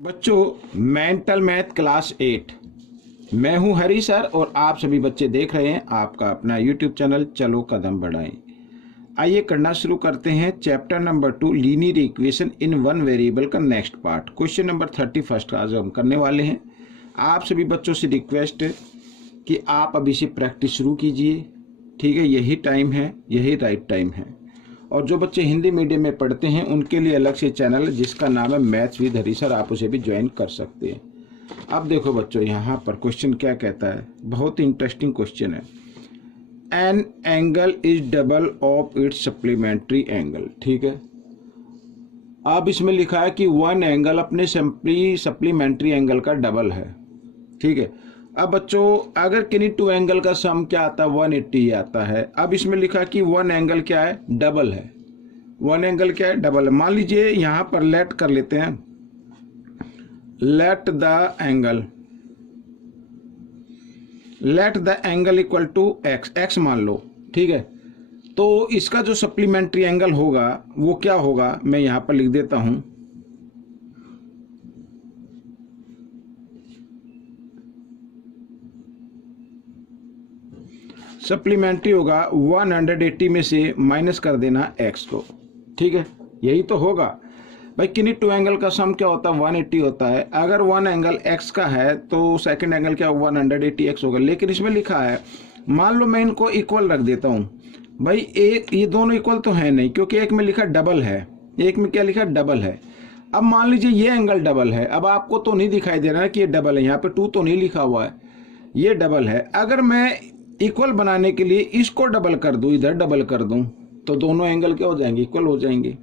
बच्चों, mental math class 8 मैं हूं हरी सर और आप सभी बच्चे देख रहे हैं आपका अपना यूट्यूब चैनल चलो कदम बढ़ाएं। आइए करना शुरू करते हैं chapter number 2 linear equation in one variable का नेक्स्ट पार्ट क्वेश्चन नंबर 31 आज हम करने वाले हैं। आप सभी बच्चों से रिक्वेस्ट है कि आप अभी से प्रैक्टिस शुरू कीजिए। ठीक है, यही टाइम है, यही राइट टाइम है। और जो बच्चे हिंदी मीडियम में पढ़ते हैं उनके लिए अलग से चैनल है जिसका नाम है मैथ्स विद हरी सर, आप उसे भी ज्वाइन कर सकते हैं। अब देखो बच्चों, यहाँ पर क्वेश्चन क्या कहता है, बहुत ही इंटरेस्टिंग क्वेश्चन है। An angle is double of its supplementary angle. ठीक है, अब इसमें लिखा है कि वन एंगल अपने सप्लीमेंट्री एंगल का डबल है। ठीक है, अब बच्चों अगर किन्हीं टू एंगल का सम क्या आता है 180 आता है। अब इसमें लिखा कि वन एंगल क्या है, डबल है। वन एंगल क्या है, डबल है। मान लीजिए यहां पर लेट कर लेते हैं, let the angle equal to x, x मान लो। ठीक है, तो इसका जो सप्लीमेंट्री एंगल होगा वो क्या होगा, मैं यहां पर लिख देता हूं। सप्लीमेंट्री होगा 180 में से माइनस कर देना x को। ठीक है, यही तो होगा भाई। किन्हीं टू एंगल का सम क्या होता है 180 होता है। अगर वन एंगल x का है तो सेकंड एंगल क्या 180x होगा। लेकिन इसमें लिखा है, मान लो मैं इनको इक्वल रख देता हूं भाई। एक ये दोनों इक्वल तो है नहीं, क्योंकि एक में लिखा डबल है, एक में क्या लिखा डबल है। अब मान लीजिए ये एंगल डबल है, अब आपको तो नहीं दिखाई दे रहा है कि ये डबल है, यहाँ पे 2 तो नहीं लिखा हुआ है, ये डबल है। अगर मैं इक्वल बनाने के लिए इसको डबल कर दूं, इधर डबल कर दूं, तो दोनों एंगल क्या हो जाएंगे, इक्वल हो जाएंगे।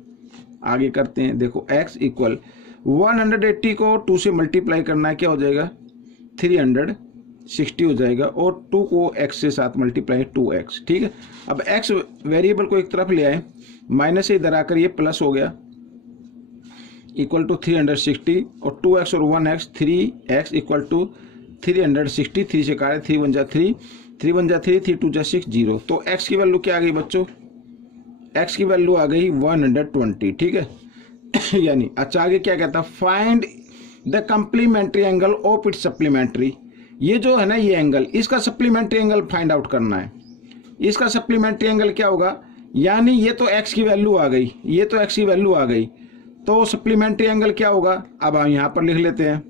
आगे करते हैं, देखो x इक्वल 180 को 2 से मल्टीप्लाई करना है, क्या हो जाएगा 360 हो जाएगा, और 2 को x से साथ मल्टीप्लाई 2x। ठीक है, अब x वेरिएबल को एक तरफ ले आए, माइनस से इधर आकर ये प्लस हो गया, इक्वल टू 360 और 2x और 1x 3x इक्वल टू 360। 3 से काटे 3 1 जा 3, 3 1 जा 3, 3 2 जा 6 0। तो x की वैल्यू क्या आ गई बच्चों, x की वैल्यू आ गई 120। ठीक है यानी अच्छा आगे क्या कहता है, find the complementary angle of its supplementary. ये जो है ना ये एंगल, इसका सप्लीमेंट्री एंगल फाइंड आउट करना है। इसका सप्लीमेंट्री एंगल क्या होगा, यानी ये तो x की वैल्यू आ गई, ये तो x की वैल्यू आ गई, तो सप्लीमेंट्री एंगल क्या होगा। अब हम यहाँ पर लिख लेते हैं,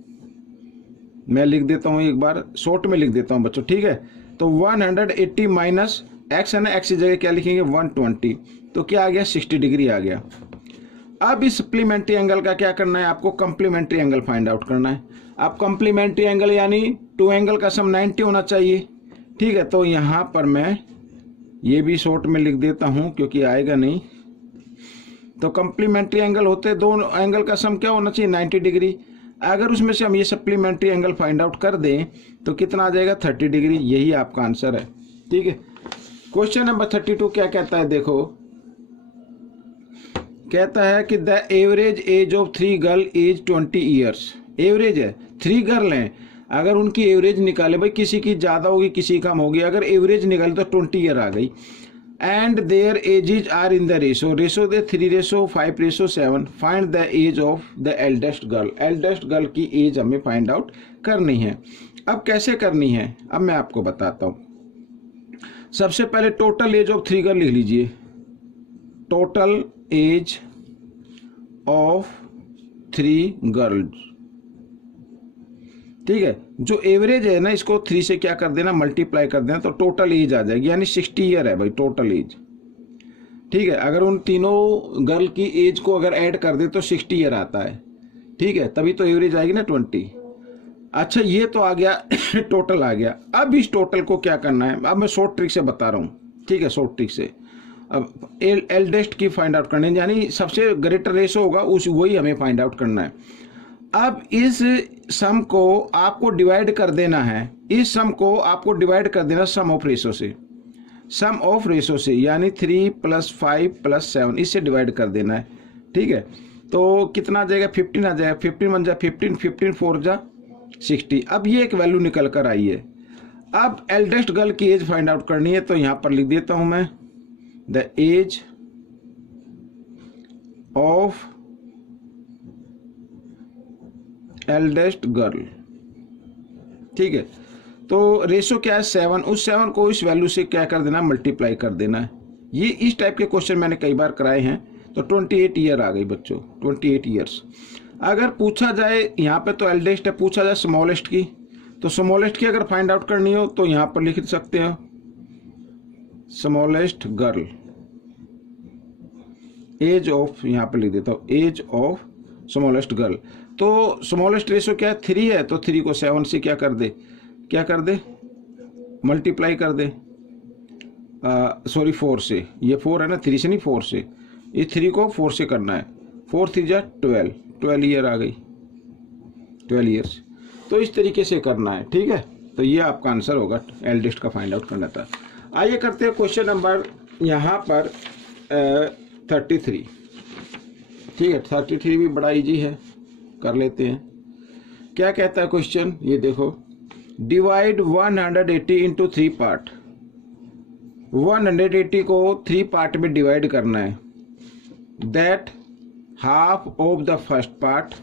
मैं लिख देता हूँ एक बार शॉर्ट में लिख देता हूँ बच्चों। ठीक है, तो 180 माइनस x है ना, x की जगह क्या लिखेंगे 120, तो क्या आ गया 60 डिग्री आ गया। अब इस सप्लीमेंट्री एंगल का क्या करना है, आपको कंप्लीमेंट्री एंगल फाइंड आउट करना है। अब कंप्लीमेंट्री एंगल यानी टू एंगल का सम 90 होना चाहिए। ठीक है, तो यहाँ पर मैं ये भी शॉर्ट में लिख देता हूँ क्योंकि आएगा नहीं। तो कंप्लीमेंट्री एंगल होते दोनों एंगल का सम क्या होना चाहिए 90 डिग्री। अगर उसमें से हम ये सप्लीमेंट्री एंगल फाइंड आउट कर दें तो कितना आ जाएगा 30 डिग्री। यही आपका आंसर है। ठीक है, क्वेश्चन नंबर 32 क्या कहता है, देखो कहता है कि the average age of 3 girl is 20 years. Average है, 3 गर्ल हैं, अगर उनकी एवरेज निकाले, भाई किसी की ज्यादा होगी किसी कम होगी, अगर एवरेज निकाले तो 20 ईयर आ गई। And their ages are in the ratio the 3:5:7। Find the age of the eldest girl. Eldest girl की एज हमें फाइंड आउट करनी है। अब कैसे करनी है, अब मैं आपको बताता हूं। सबसे पहले टोटल एज ऑफ 3 गर्ल लिख लीजिए, टोटल एज ऑफ 3 गर्ल्स। ठीक है, जो एवरेज है ना इसको 3 से क्या कर देना मल्टीप्लाई कर देना, तो टोटल एज आ जाएगी, यानी 60 ईयर है भाई टोटल एज। ठीक है, अगर उन तीनों गर्ल की एज को अगर ऐड कर दे तो 60 ईयर आता है। ठीक है, तभी तो एवरेज आएगी ना 20। अच्छा ये तो आ गया टोटल आ गया। अब इस टोटल को क्या करना है, अब मैं शॉर्ट ट्रिक से बता रहा हूँ। ठीक है, शॉर्ट ट्रिक से अब एल्डेस्ट की फाइंड आउट करनी है, यानी सबसे ग्रेटर रेशो होगा उस वही हमें फाइंड आउट करना है। अब इस सम को आपको डिवाइड कर देना है, इस सम को आपको डिवाइड कर देना सम ऑफ रेशो से, सम ऑफ रेशो से, यानी 3 + 5 + 7 इससे डिवाइड कर देना है। ठीक है, तो कितना आ जाएगा 15 आ जाएगा, 15 1 जा 15, 15 4 जा 60। अब ये एक वैल्यू निकल कर आई है। अब एल्डेस्ट गर्ल की एज फाइंड आउट करनी है, तो यहां पर लिख देता हूं मैं the age of eldest girl, ठीक है। तो रेशो क्या है 7, उस 7 को इस वैल्यू से क्या कर देना, मल्टीप्लाई कर देना है। ये इस टाइप के क्वेश्चन मैंने कई बार कराए हैं। तो 28 ईयर आ गई बच्चों, 28 ईयर्स। अगर पूछा जाए यहाँ पे तो एल्डेस्ट है, पूछा जाए स्मॉलेस्ट की, तो स्मॉलेस्ट की अगर फाइंड आउट करनी हो तो यहाँ पर लिख सकते हो स्मॉलेस्ट गर्ल, एज ऑफ, यहाँ पे लिख देता हूँ एज ऑफ स्मॉलेस्ट गर्ल। तो स्मॉलेस्ट रेशो क्या है 3 है, तो 3 को 7 से क्या कर दे मल्टीप्लाई कर दे, सॉरी 4 से, ये 4 है ना, 3 से नहीं 4 से, ये 3 को 4 से करना है, 4 3 जा 12 ईयर आ गई, 12 ईयर्स। तो इस तरीके से करना है, ठीक है। तो ये आपका आंसर होगा, एल्डेस्ट का फाइंड आउट करना था। आइए करते हैं क्वेश्चन नंबर यहाँ पर 33, ठीक है। 33 भी बड़ा इजी है, कर लेते हैं। क्या कहता है क्वेश्चन, ये देखो, डिवाइड 180 इंटू 3 पार्ट। 180 को 3 पार्ट में डिवाइड करना है। That half of the first part,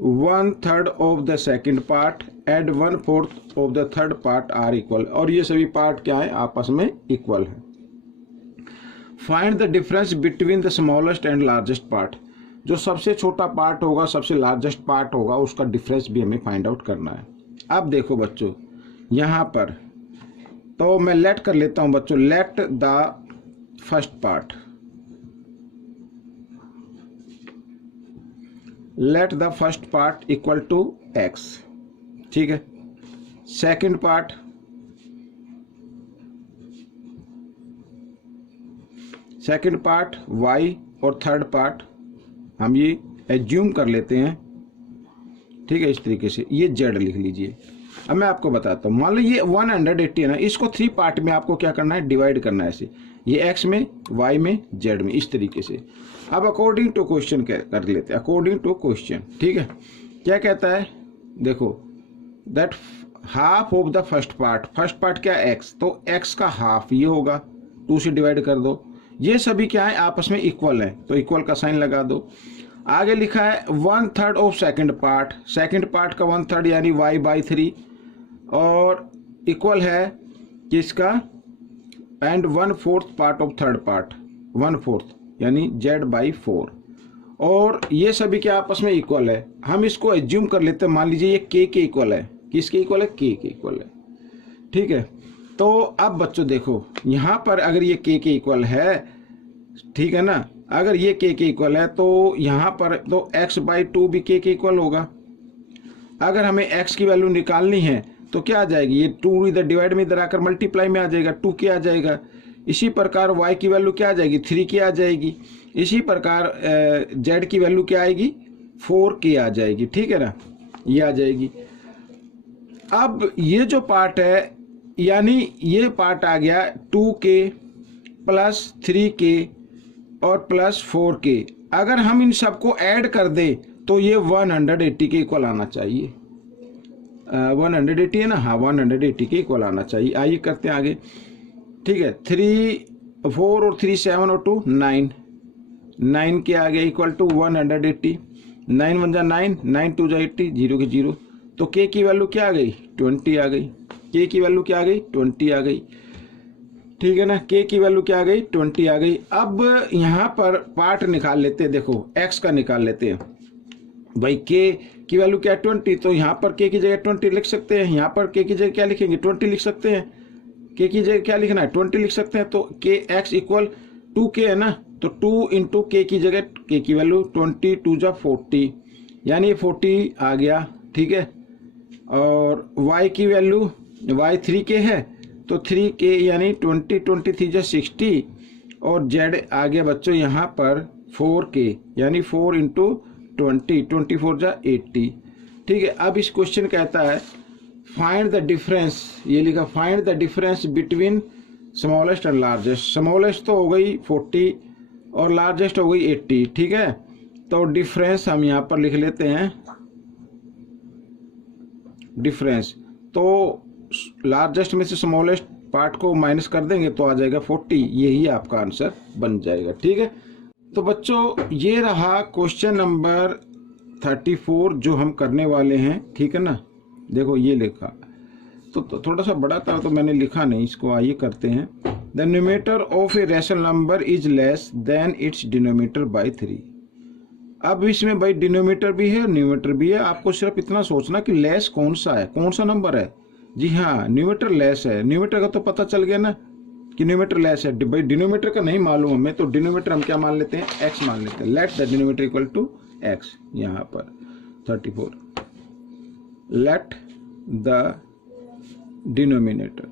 1/3 of the second part and 1/4 of the third part are equal. और ये सभी पार्ट क्या है, आपस में इक्वल है। Find the difference between the smallest and largest part. जो सबसे छोटा पार्ट होगा, सबसे लार्जेस्ट पार्ट होगा, उसका डिफरेंस भी हमें फाइंड आउट करना है। अब देखो बच्चों, यहाँ पर तो मैं लेट कर लेता हूँ बच्चों, let the first part, let the first part equal to x, ठीक है। सेकंड पार्ट, y और थर्ड पार्ट हम ये एज्यूम कर लेते हैं, ठीक है। इस तरीके से ये z लिख लीजिए। अब मैं आपको बताता हूँ, मान लो ये 180 है ना, इसको 3 पार्ट में आपको क्या करना है, डिवाइड करना है ऐसे, ये x में, y में, z में, इस तरीके से। अब अकॉर्डिंग टू क्वेश्चन कर लेते हैं, अकॉर्डिंग टू क्वेश्चन, ठीक है। क्या कहता है, देखो, that half of the first part क्या है x, तो x का हाफ ये होगा, 2 से डिवाइड कर दो। ये सभी क्या है, आपस में इक्वल है, तो इक्वल का साइन लगा दो। आगे लिखा है 1/3 ऑफ सेकंड पार्ट का 1/3 यानी y/3 और इक्वल है किसका, and 1/4 part of third part, 1/4 यानी z/4। और ये सभी क्या आपस में इक्वल है। हम इसको एज्यूम कर लेते हैं, मान लीजिए ये k के इक्वल है, किसके इक्वल है, k के इक्वल है, ठीक है। तो अब बच्चों देखो, यहाँ पर अगर ये k के इक्वल है, ठीक है ना, अगर ये k के इक्वल है तो यहाँ पर तो x/2 भी k के इक्वल होगा। अगर हमें x की वैल्यू निकालनी है तो क्या आ जाएगी, ये 2 इधर डिवाइड में इधर आकर मल्टीप्लाई में आ जाएगा, 2k आ जाएगा। इसी प्रकार y की वैल्यू क्या आ जाएगी, 3k आ जाएगी। इसी प्रकार z की वैल्यू क्या आएगी, 4k आ जाएगी, ठीक है ना, ये आ जाएगी। अब ये जो पार्ट है, यानी ये पार्ट आ गया 2k प्लस 3k और प्लस 4k। अगर हम इन सबको ऐड कर दें तो ये 180 के इक्वल आना चाहिए। 180 है ना, हाँ 180 के इक्वल आना चाहिए। आइए करते हैं आगे, ठीक है। 3 4 और 3 7 और 2 9 के आ गया इक्वल टू 180। 9 1 जा 9, 9 2 जा 80, 0 के 0। तो k की वैल्यू क्या आ गई, 20 आ गई। k की वैल्यू क्या आ गई, 20 आ गई, ठीक है ना। k की वैल्यू क्या आ गई, 20 आ गई। अब यहाँ पर पार्ट निकाल लेते हैं, देखो x का निकाल लेते हैं भाई। k की वैल्यू क्या है, 20, तो यहाँ पर k की जगह 20 लिख सकते हैं। यहाँ पर k की जगह क्या लिखेंगे, 20 लिख सकते हैं। k की जगह क्या लिखना है, 20 लिख सकते हैं। तो x इक्वल 2k है ना, तो 2 इंटू k की जगह k की वैल्यू 20, 2 जा 40, यानी 40 आ गया, ठीक है। और y की वैल्यू, y 3k है तो 3k यानी 20, 23 जा 60, और z आ गया बच्चों यहाँ पर 4k यानी 4 इंटू 20, 24 जा 80, ठीक है। अब इस क्वेश्चन कहता है फाइंड द डिफरेंस, ये लिखा find the difference between smallest and largest. Smallest तो हो गई 40 और लार्जेस्ट हो गई 80, ठीक है। तो डिफरेंस हम यहाँ पर लिख लेते हैं, डिफरेंस तो लार्जेस्ट में से स्मॉलेस्ट पार्ट को माइनस कर देंगे तो आ जाएगा 40, यही आपका आंसर बन जाएगा, ठीक है। तो बच्चों ये रहा क्वेश्चन नंबर 34 जो हम करने वाले हैं, ठीक है ना। देखो ये लिखा तो थोड़ा सा बड़ा था तो मैंने लिखा नहीं इसको, आइए करते हैं। The numerator of a rational number is less than it's denominator by 3। अब इसमें भाई डिनोमीटर भी है न्यूमेटर भी है, आपको सिर्फ इतना सोचना कि लेस कौन सा है, कौन सा नंबर है। जी हाँ, न्यूमेटर लेस है। न्यूमेटर का तो पता चल गया ना कि न्यूमेटर लेस है। भाई डिनोमीटर का नहीं मालूम हमें, तो डिनोमीटर हम क्या मान लेते हैं, एक्स मान लेते हैं। Let the denominator equal to x, यहाँ पर 34। Let the denominator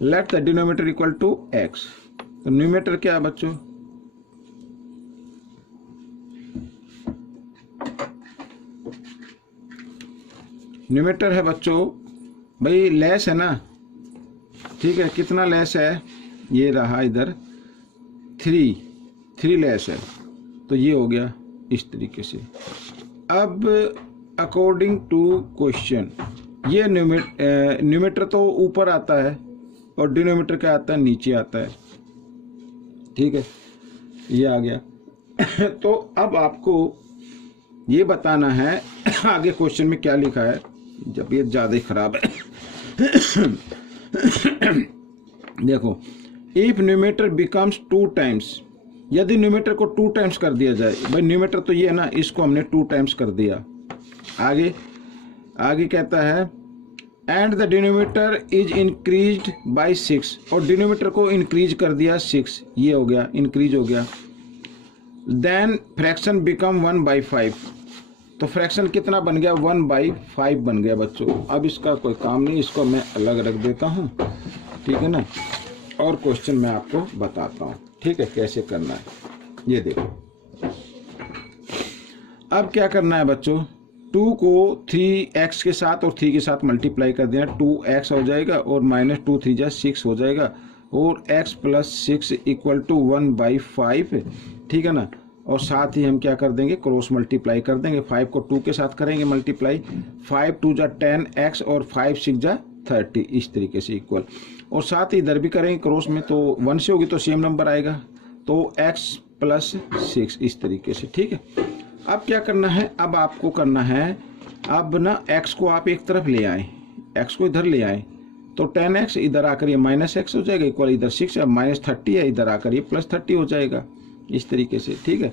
let the denominator equal to x. तो न्यूमेटर क्या है बच्चों, न्यूमेटर है बच्चों भाई लेस है ना, ठीक है। कितना लेस है, ये रहा इधर 3 लेस है, तो ये हो गया इस तरीके से। अब अकॉर्डिंग टू क्वेश्चन ये न्यूमेटर तो ऊपर आता है और डिनोमीटर क्या आता है, नीचे आता है, ठीक है। ये आ गया। तो अब आपको ये बताना है आगे क्वेश्चन में क्या लिखा है, जब ये ज़्यादा ही खराब है। देखो, इफ न्यूमेटर बिकम्स 2 टाइम्स, यदि न्यूमेटर को 2 टाइम्स कर दिया जाए, भाई न्यूमेटर तो ये है ना, इसको हमने 2 टाइम्स कर दिया। आगे कहता है and the denominator is increased by 6, और डिनोमीटर को इंक्रीज कर दिया 6, ये हो गया इंक्रीज हो गया। देन फ्रैक्शन बिकम 1/5, तो फ्रैक्शन कितना बन गया, 1/5 बन गया बच्चों। अब इसका कोई काम नहीं, इसको मैं अलग रख देता हूँ, ठीक है ना। और क्वेश्चन मैं आपको बताता हूँ, ठीक है, कैसे करना है। ये देखो, अब क्या करना है बच्चों, 2 को 3x के साथ और 3 के साथ मल्टीप्लाई कर देना, 2x हो जाएगा और -2 3 जा 6 हो जाएगा, और x + 6 = 1/5, ठीक है ना। और साथ ही हम क्या कर देंगे, क्रॉस मल्टीप्लाई कर देंगे, 5 को 2 के साथ करेंगे मल्टीप्लाई, 5 2 जा 10x और 5 6 जा 30, इस तरीके से इक्वल। और साथ ही इधर भी करेंगे क्रॉस में, तो 1 से होगी तो सेम नंबर आएगा, तो x + 6 इस तरीके से, ठीक है। अब क्या करना है, अब आपको करना है, अब ना x को आप एक तरफ ले आए, x को इधर ले आए, तो 10x इधर आकर ये -x हो जाएगा, इक्वल इधर 6 है, -30 है, इधर आकर ये +30 हो जाएगा, इस तरीके से, ठीक है।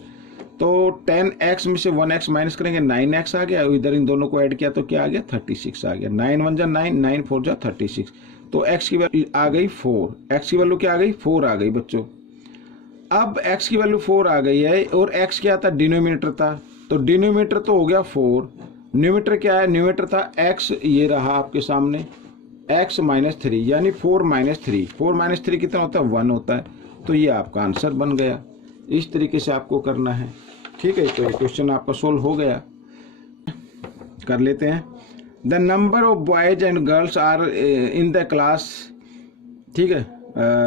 तो 10x में से 1x माइनस करेंगे, 9x आ गया, इधर इन दोनों को ऐड किया तो क्या आ गया, 36 आ गया। 9 1 जा 9, 9 4 जा 36, तो x की वैल्यू आ गई 4, x की वैल्यू क्या आ गई, 4 आ गई बच्चों। अब x की वैल्यू 4 आ गई है, और x क्या था, डिनोमिनेटर था, तो डिनोमिनेटर तो हो गया 4, न्यूमेटर क्या है, न्यूमेटर था x, ये रहा आपके सामने x - 3, यानी 4 - 3, 4 - 3 कितना होता है, 1 होता है, तो ये आपका आंसर बन गया। इस तरीके से आपको करना है, ठीक है। तो ये क्वेश्चन आपका सोल्व हो गया, कर लेते हैं। The number of boys and girls are in the class, ठीक है,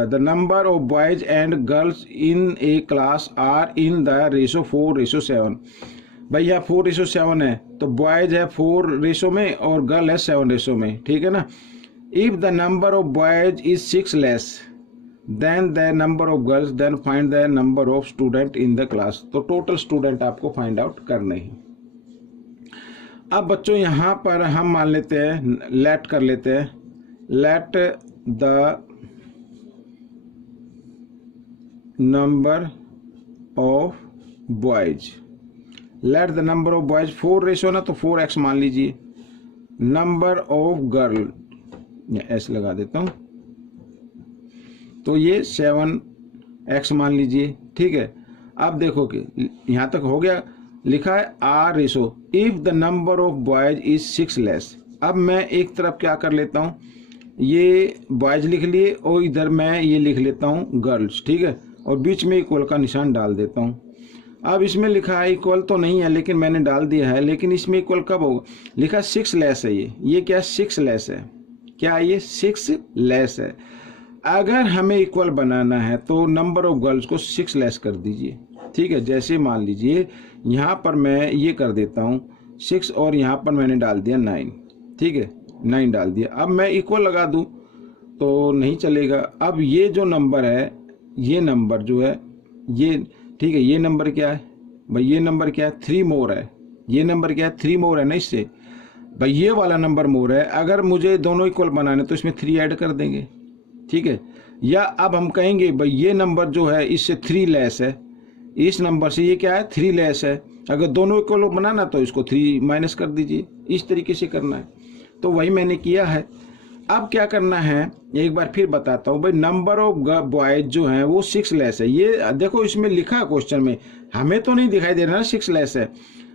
the number of boys and girls in a class are in the ratio 4:7। भाई यहाँ 4:7 है, तो बॉयज है 4 में और गर्ल है 7 में, ठीक है ना। If the number of boys is 6 less than the number of girls, then find the number of student in the class. तो टोटल स्टूडेंट आपको फाइंड आउट करने हैं। अब बच्चों यहाँ पर हम मान लेते हैं, लेट कर लेते हैं, let the number of boys, let the number of boys 4 ना, तो 4x मान लीजिए। नंबर ऑफ गर्ल, ऐसे लगा देता हूँ, तो ये 7x मान लीजिए, ठीक है। अब देखो कि यहाँ तक हो गया, लिखा है our ratio if the number of boys is 6 less. अब मैं एक तरफ क्या कर लेता हूँ, ये बॉयज लिख लिए और इधर मैं ये लिख लेता हूँ गर्ल्स, ठीक है, और बीच में इक्वल का निशान डाल देता हूँ। अब इसमें लिखा है इक्वल तो नहीं है, लेकिन मैंने डाल दिया है, लेकिन इसमें इक्वल कब होगा, लिखा 6 लेस है, ये क्या 6 लेस है, क्या ये 6 लेस है। अगर हमें इक्वल बनाना है तो नंबर ऑफ गर्ल्स को 6 लेस कर दीजिए, ठीक है। जैसे मान लीजिए यहाँ पर मैं ये कर देता हूँ 6 और यहाँ पर मैंने डाल दिया 9, ठीक है, 9 डाल दिया। अब मैं इक्वल लगा दूँ तो नहीं चलेगा। अब ये जो नंबर है, ये नंबर जो है ये ठीक है, ये नंबर क्या है भाई, ये नंबर क्या है 3 मोर है, ये नंबर क्या है 3 मोर है ना इससे भाई, ये वाला नंबर मोर है। अगर मुझे दोनों इक्वल बनाने तो इसमें 3 ऐड कर देंगे, ठीक है। या अब हम कहेंगे भाई ये नंबर जो है इससे 3 लेस है, इस नंबर से ये क्या है 3 लेस है, अगर दोनों इक्वल बनाना तो इसको 3 माइनस कर दीजिए, इस तरीके से करना है। तो वही मैंने किया है। अब क्या करना है एक बार फिर बताता हूँ भाई, नंबर ऑफ बॉयज जो है वो 6 लेस है, ये देखो इसमें लिखा है क्वेश्चन में, हमें तो नहीं दिखाई दे रहा ना 6 लेस है,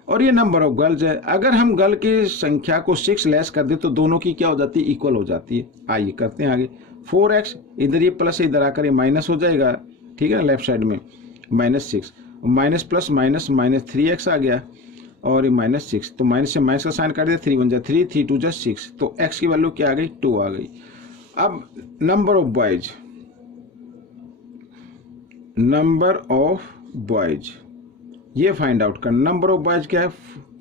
और ये नंबर ऑफ गर्ल्स है। अगर हम गर्ल की संख्या को 6 लेस कर दे तो दोनों की क्या हो जाती है, इक्वल हो जाती है। आइए करते हैं आगे। 4x, इधर ये प्लस इधर आकर ये माइनस हो जाएगा, ठीक है ना, लेफ्ट साइड में -6, माइनस प्लस माइनस -3x आ गया, और ये -6, तो माइनस से माइनस का साइन काट दिया, 3 1 जा 3, 3 2 जा 6, तो x की वैल्यू क्या आ गई 2 आ गई। अब number of boys, number of boys ये फाइंड आउट करना। नंबर ऑफ बॉयज क्या है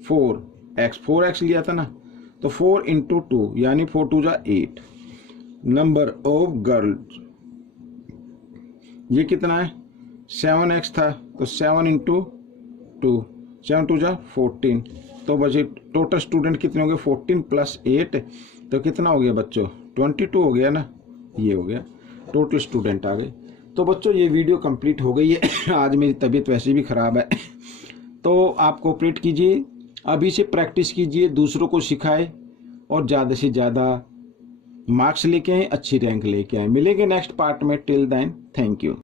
4x लिया था ना, तो 4 × 2 यानी 4 2 जा 8। नंबर ऑफ गर्ल्स ये कितना है 7x था, तो 7 × 2, 7 2 जा 14, तो बचे टोटल स्टूडेंट कितने हो गए 14 + 8, तो कितना हो गया बच्चों 22 हो गया ना, ये हो गया टोटल स्टूडेंट आ गए। तो बच्चों ये वीडियो कंप्लीट हो गई है। आज मेरी तबीयत वैसे भी ख़राब है, तो आप कोऑपरेट कीजिए, अभी से प्रैक्टिस कीजिए, दूसरों को सिखाएं और ज़्यादा से ज़्यादा मार्क्स लेके आए, अच्छी रैंक लेके आए। मिलेंगे नेक्स्ट पार्ट में, टिल देन थैंक यू।